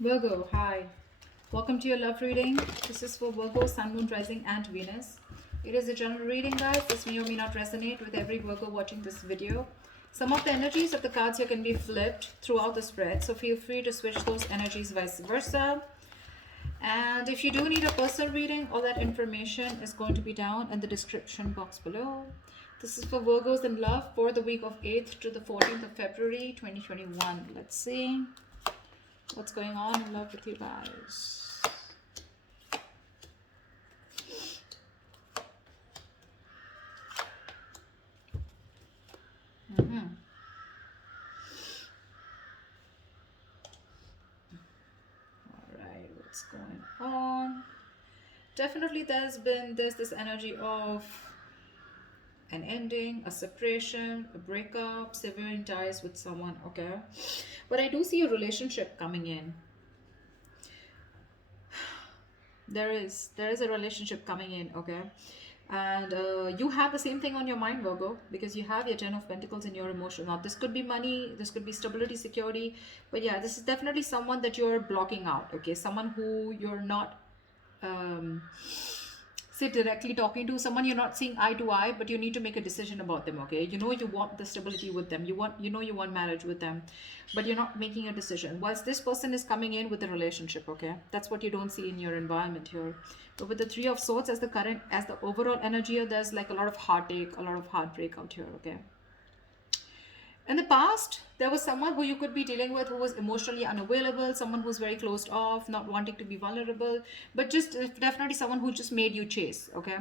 Virgo, hi. Welcome to your love reading. This is for Virgo, Sun, Moon, Rising, and Venus. It is a general reading, guys. This may or may not resonate with every Virgo watching this video. Some of the energies of the cards here can be flipped throughout the spread, so feel free to switch those energies vice versa. And if you do need a personal reading, all that information is going to be down in the description box below. This is for Virgos in love for the week of 8th to the 14th of February 2021. Let's see what's going on in love with you guys. All right, what's going on? Definitely there's this energy of an ending, a separation, a breakup, severing ties with someone, okay? But I do see a relationship coming in. There is a relationship coming in, okay? And you have the same thing on your mind, Virgo, because you have your 10 of Pentacles in your emotion. Now this could be money, this could be stability, security, but yeah, this is definitely someone that you're blocking out, okay? Someone who you're not um, say directly talking to, someone you're not seeing eye to eye, but you need to make a decision about them, okay? You know you want the stability with them, you want marriage with them, but you're not making a decision whilst this person is coming in with a relationship, okay? That's what you don't see in your environment here. But with the Three of Swords as the overall energy here, there's like a lot of heartache, a lot of heartbreak out here, okay? In the past, there was someone who you could be dealing with who was emotionally unavailable, someone who's very closed off, not wanting to be vulnerable, but just definitely someone who just made you chase, okay?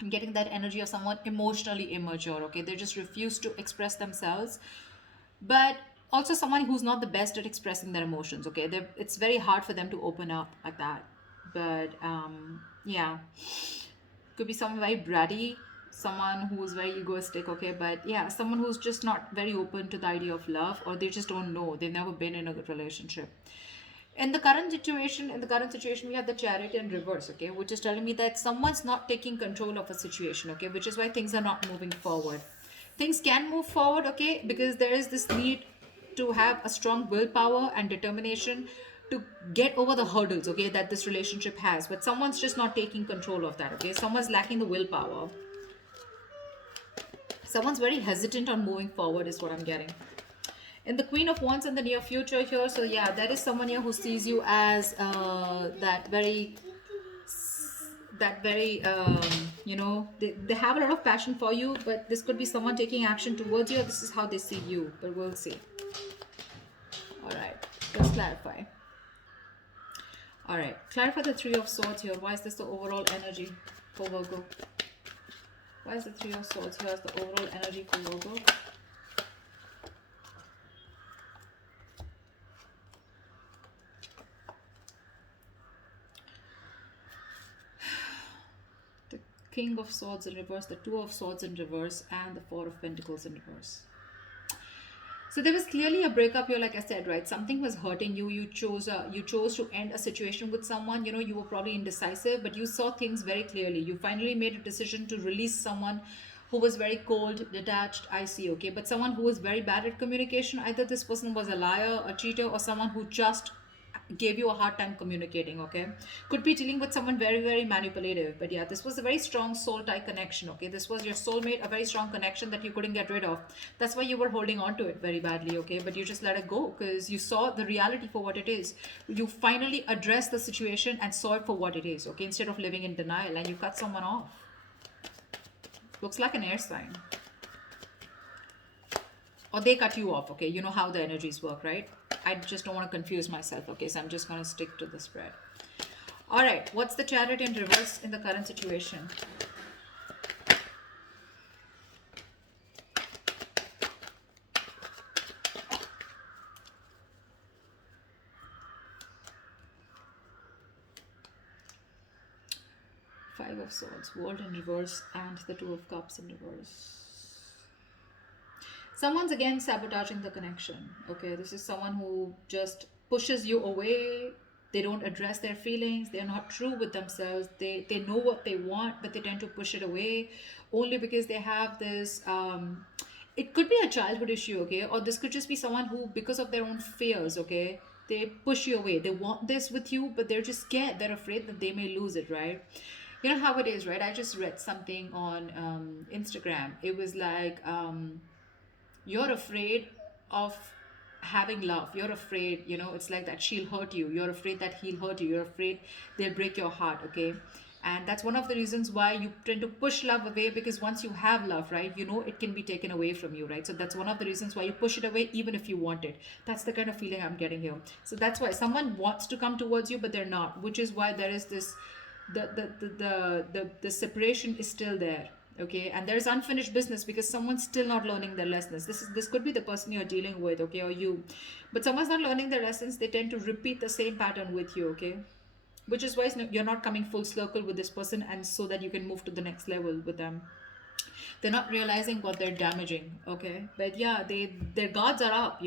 I'm getting that energy of someone emotionally immature, okay? They just refuse to express themselves, but also someone who's not the best at expressing their emotions, okay? It's very hard for them to open up like that. But yeah, could be someone very bratty, someone who's very egoistic, okay? But yeah, someone who's just not very open to the idea of love, or they just don't know, they've never been in a good relationship. In the current situation we have the Chariot in reverse, okay, which is telling me that someone's not taking control of a situation, okay, which is why things are not moving forward. Things can move forward, okay, because there is this need to have a strong willpower and determination to get over the hurdles, okay, that this relationship has, but someone's just not taking control of that, okay? Someone's lacking the willpower. Someone's very hesitant on moving forward is what I'm getting. And the Queen of Wands in the near future here, so yeah, there is someone here who sees you as that very they have a lot of passion for you, but this could be someone taking action towards you, or this is how they see you, but we'll see. All right, let's clarify. All right, clarify the Three of Swords here. Why is this the overall energy for Virgo? Why is the Three of Swords here as the overall energy for Virgo? The King of Swords in reverse, the Two of Swords in reverse, and the Four of Pentacles in reverse. So there was clearly a breakup here, like I said, right? Something was hurting you. You chose to end a situation with someone. You know, you were probably indecisive, but you saw things very clearly. You finally made a decision to release someone who was very cold, detached, icy, okay? But someone who was very bad at communication. Either this person was a liar, a cheater, or someone who just gave you a hard time communicating, okay? Could be dealing with someone very, very manipulative. But yeah, this was a very strong soul tie connection, okay? This was your soulmate, a very strong connection that you couldn't get rid of. That's why you were holding on to it very badly, okay? But you just let it go because you saw the reality for what it is. You finally addressed the situation and saw it for what it is, okay? Instead of living in denial, and you cut someone off. Looks like an air sign. Or they cut you off, okay? You know how the energies work, right? I just don't want to confuse myself, okay? So I'm just going to stick to the spread. All right, what's the Chariot in reverse in the current situation? Five of Swords, World in reverse, and the Two of Cups in reverse. Someone's again sabotaging the connection, okay? This is someone who just pushes you away. They don't address their feelings. They're not true with themselves. They know what they want, but they tend to push it away only because they have this it could be a childhood issue, okay? Or this could just be someone who, because of their own fears, okay, They push you away. They want this with you, but they're just scared. They're afraid that they may lose it, right? You know how it is, right? I just read something on Instagram. It was like, you're afraid of having love. You're afraid, it's like that she'll hurt you. You're afraid that he'll hurt you. You're afraid they'll break your heart, okay? And that's one of the reasons why you tend to push love away, because once you have love, right, it can be taken away from you, right? So that's one of the reasons why you push it away even if you want it. That's the kind of feeling I'm getting here. So that's why someone wants to come towards you, but they're not, which is why there is this, the separation is still there, okay? And there's unfinished business because someone's still not learning their lessons. This could be the person you're dealing with, okay, or you, but someone's not learning their lessons. They tend to repeat the same pattern with you, okay? Which is why you're not coming full circle with this person, and so that you can move to the next level with them. They're not realizing what they're damaging, okay? But yeah, their guards are up,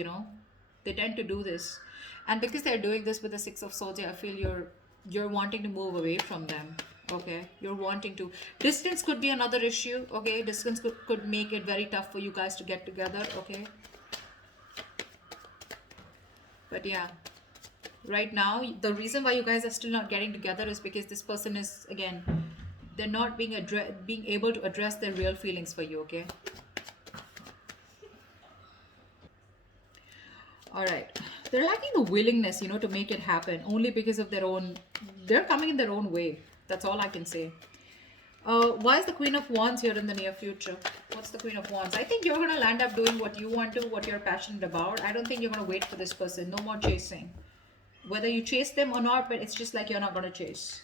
they tend to do this. And because they're doing this with the Six of Swords, I feel you're wanting to move away from them, okay? You're wanting to. Distance could be another issue, okay? Distance could make it very tough for you guys to get together, okay? But yeah, right now the reason why you guys are still not getting together is because this person is, again, they're not being able to address their real feelings for you, okay? All right, they're lacking the willingness, to make it happen, only because of they're coming in their own way. That's all I can say. Why is the Queen of Wands here in the near future? What's the Queen of Wands? I think you're going to land up doing what you want to, what you're passionate about. I don't think you're going to wait for this person. No more chasing. Whether you chase them or not, but it's just like you're not going to chase.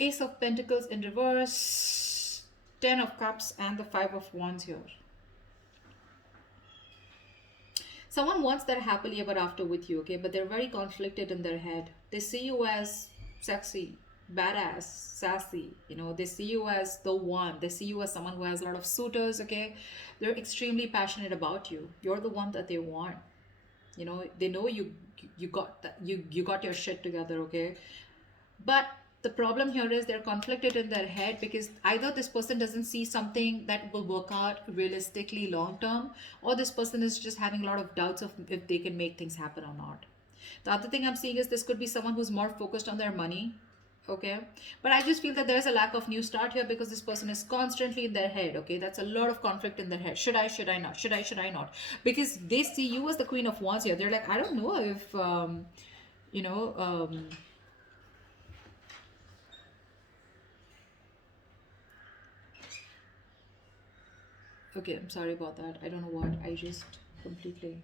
Ace of Pentacles in reverse, 10 of Cups, and the 5 of Wands here. Someone wants that happily ever after with you, okay? But they're very conflicted in their head. They see you as sexy, badass, sassy. They see you as the one. They see you as someone who has a lot of suitors, okay? They're extremely passionate about you. You're the one that they want. They know you got that, you got your shit together, okay? But the problem here is they're conflicted in their head because either this person doesn't see something that will work out realistically long term, or this person is just having a lot of doubts of if they can make things happen or not. The other thing I'm seeing is this could be someone who's more focused on their money, okay? But I just feel that there's a lack of new start here because this person is constantly in their head, okay? That's a lot of conflict in their head. Should I not? Should I not? Because they see you as the Queen of Wands here. They're like, I don't know if you know okay, I'm sorry about that. I don't know what. I just completely.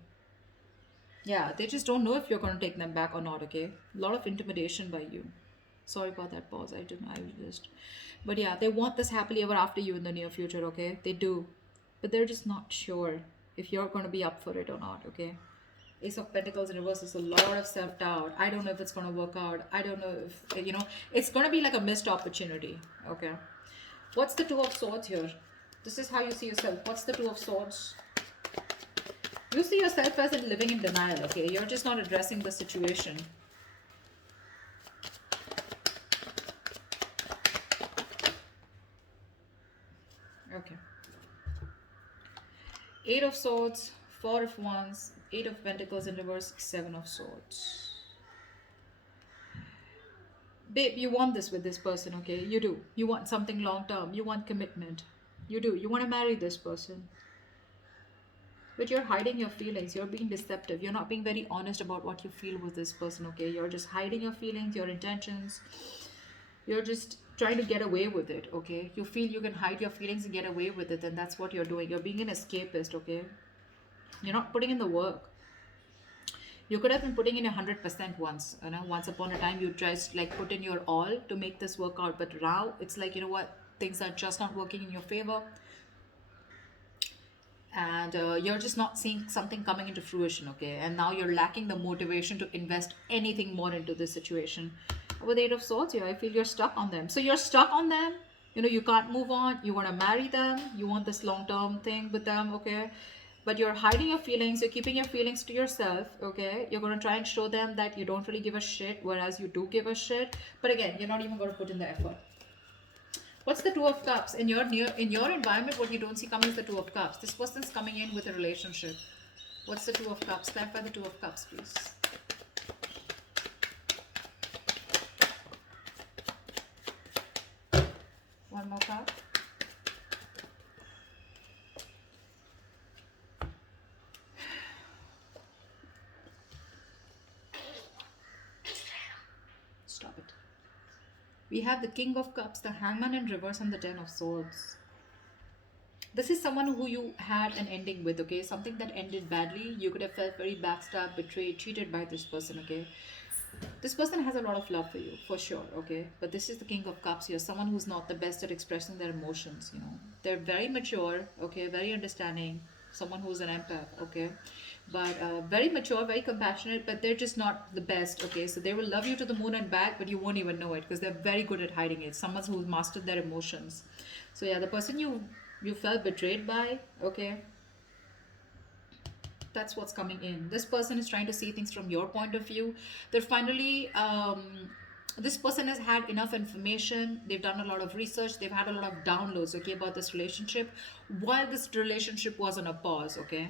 Yeah, they just don't know if you're going to take them back or not, okay? A lot of intimidation by you. Sorry about that pause. I didn't. I just. But yeah, they want this happily ever after you in the near future, okay? They do. But they're just not sure if you're going to be up for it or not, okay? Ace of Pentacles in reverse is a lot of self doubt. I don't know if it's going to work out. I don't know if, it's going to be like a missed opportunity, okay? What's the Two of Swords here? This is how you see yourself. What's the Two of Swords? You see yourself as in living in denial, okay? You're just not addressing the situation. Okay. Eight of Swords, Four of Wands, Eight of Pentacles in reverse, Seven of Swords. Babe, you want this with this person, okay? You do. You want something long term. You want commitment. You do. You want to marry this person. But you're hiding your feelings. You're being deceptive. You're not being very honest about what you feel with this person, okay? You're just hiding your feelings, your intentions. You're just trying to get away with it, okay? You feel you can hide your feelings and get away with it, and that's what you're doing. You're being an escapist, okay? You're not putting in the work. You could have been putting in 100% once, once upon a time you just like put in your all to make this work out. But now it's like, what? Things are just not working in your favor. And you're just not seeing something coming into fruition, okay? And now you're lacking the motivation to invest anything more into this situation. With Eight of Swords here, I feel you're stuck on them. So you're stuck on them. You can't move on. You want to marry them. You want this long-term thing with them, okay? But you're hiding your feelings. You're keeping your feelings to yourself, okay? You're going to try and show them that you don't really give a shit, whereas you do give a shit. But again, you're not even going to put in the effort. What's the Two of Cups? In your environment, what you don't see coming is the Two of Cups. This person's coming in with a relationship. What's the Two of Cups? Clarify the Two of Cups, please. One more card. Stop it. We have the King of Cups, the Hangman in reverse, and the Ten of Swords. This is someone who you had an ending with, okay? Something that ended badly. You could have felt very backstabbed, betrayed, cheated by this person, okay? This person has a lot of love for you, for sure, okay? But this is the King of Cups here, someone who's not the best at expressing their emotions, you know? They're very mature, okay? Very understanding, someone who's an empath, okay? But very mature, very compassionate, but they're just not the best, okay? So they will love you to the moon and back, but you won't even know it because they're very good at hiding it. Someone who's mastered their emotions. So yeah, the person you felt betrayed by, okay? That's what's coming in. This person is trying to see things from your point of view. They're finally this person has had enough information. They've done a lot of research. They've had a lot of downloads, okay, about this relationship while this relationship was on a pause, okay?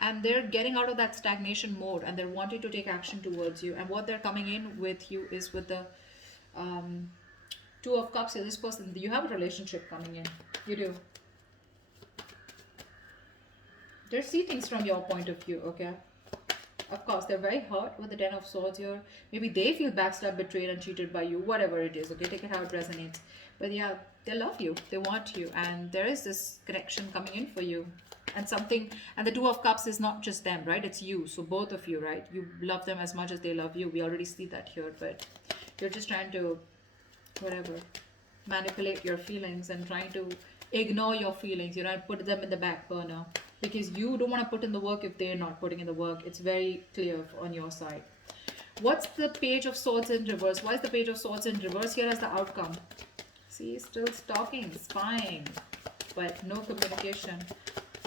And they're getting out of that stagnation mode and they're wanting to take action towards you. And what they're coming in with you is with the um, Two of Cups here. This person, you have a relationship coming in. You do. They see things from your point of view, okay? Of course, they're very hurt with the Ten of Swords here. Maybe they feel backstabbed, betrayed, and cheated by you, whatever it is, okay? Take it how it resonates. But yeah, they love you, they want you, and there is this connection coming in for you. And something, and the Two of Cups is not just them, right? It's you. So both of you, right? You love them as much as they love you. We already see that here, but you're just trying to, whatever, manipulate your feelings and trying to ignore your feelings, you know, and put them in the back burner because you don't want to put in the work if they're not putting in the work. It's very clear on your side. What's the Page of Swords in reverse? Why is the Page of Swords in reverse here as the outcome? See, still stalking, spying, but no communication.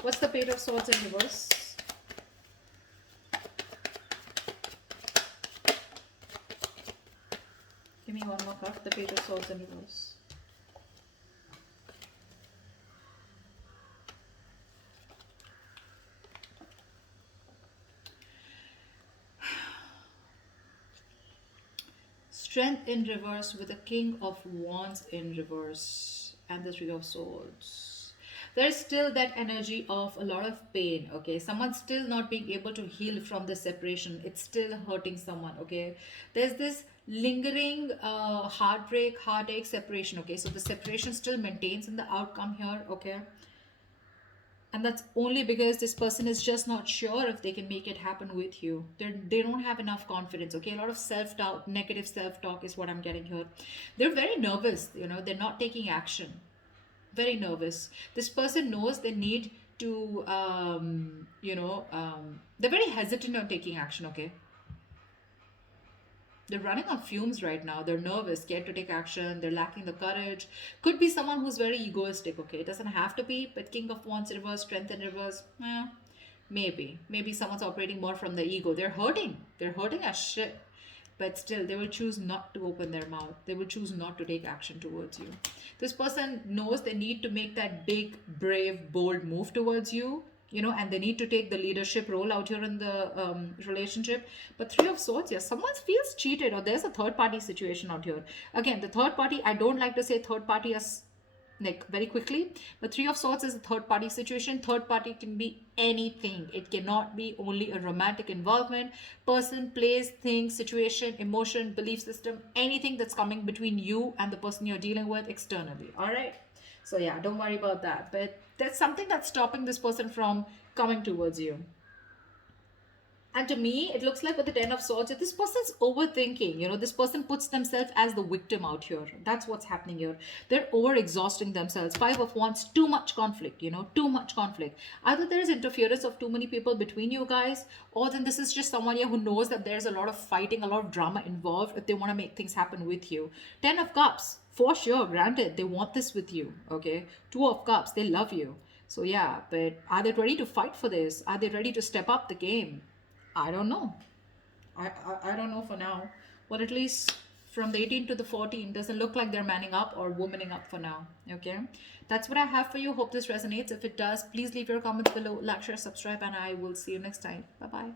What's the Page of Swords in reverse? Give me one more card. The Page of Swords in reverse. Strength in reverse with the King of Wands in reverse and the Three of Swords. There's still that energy of a lot of pain, okay? Someone's still not being able to heal from the separation. It's still hurting someone, okay? There's this lingering heartbreak, heartache, separation, okay? So the separation still maintains in the outcome here, okay? And that's only because this person is just not sure if they can make it happen with you. They don't have enough confidence, okay? A lot of self-doubt, negative self-talk is what I'm getting here. They're very nervous, you know, they're not taking action. Very nervous. This person knows they need to, they're very hesitant on taking action, okay? They're running on fumes right now. They're nervous, scared to take action. They're lacking the courage. Could be someone who's very egoistic, okay? It doesn't have to be, but King of Wands reverse, Strength in reverse, maybe. Maybe someone's operating more from the ego. They're hurting. They're hurting as shit. But still, they will choose not to open their mouth. They will choose not to take action towards you. This person knows they need to make that big, brave, bold move towards you, you know, and they need to take the leadership role out here in the relationship. But Three of Swords, yes, someone feels cheated or there's a third party situation out here. Again, the third party, I don't like to say third party as like very quickly, but Three of Swords is a third party situation. Third party can be anything. It cannot be only a romantic involvement. Person, place, thing, situation, emotion, belief system, anything that's coming between you and the person you're dealing with externally. All right, so yeah, don't worry about that, but there's something that's stopping this person from coming towards you. And to me, it looks like with the Ten of Swords, this person's overthinking. You know, this person puts themselves as the victim out here. That's what's happening here. They're over exhausting themselves. Five of Wands, too much conflict, you know, too much conflict. Either there's interference of too many people between you guys, or then this is just someone here who knows that there's a lot of fighting, a lot of drama involved if they want to make things happen with you. Ten of Cups, for sure, granted, they want this with you, okay? Two of Cups, they love you. So yeah, but are they ready to fight for this? Are they ready to step up the game? I don't know. I don't know for now. But at least from the 18 to the 14 doesn't look like they're manning up or womaning up for now. Okay, that's what I have for you. Hope this resonates. If it does, please leave your comments below, like, share, subscribe, and I will see you next time. Bye bye.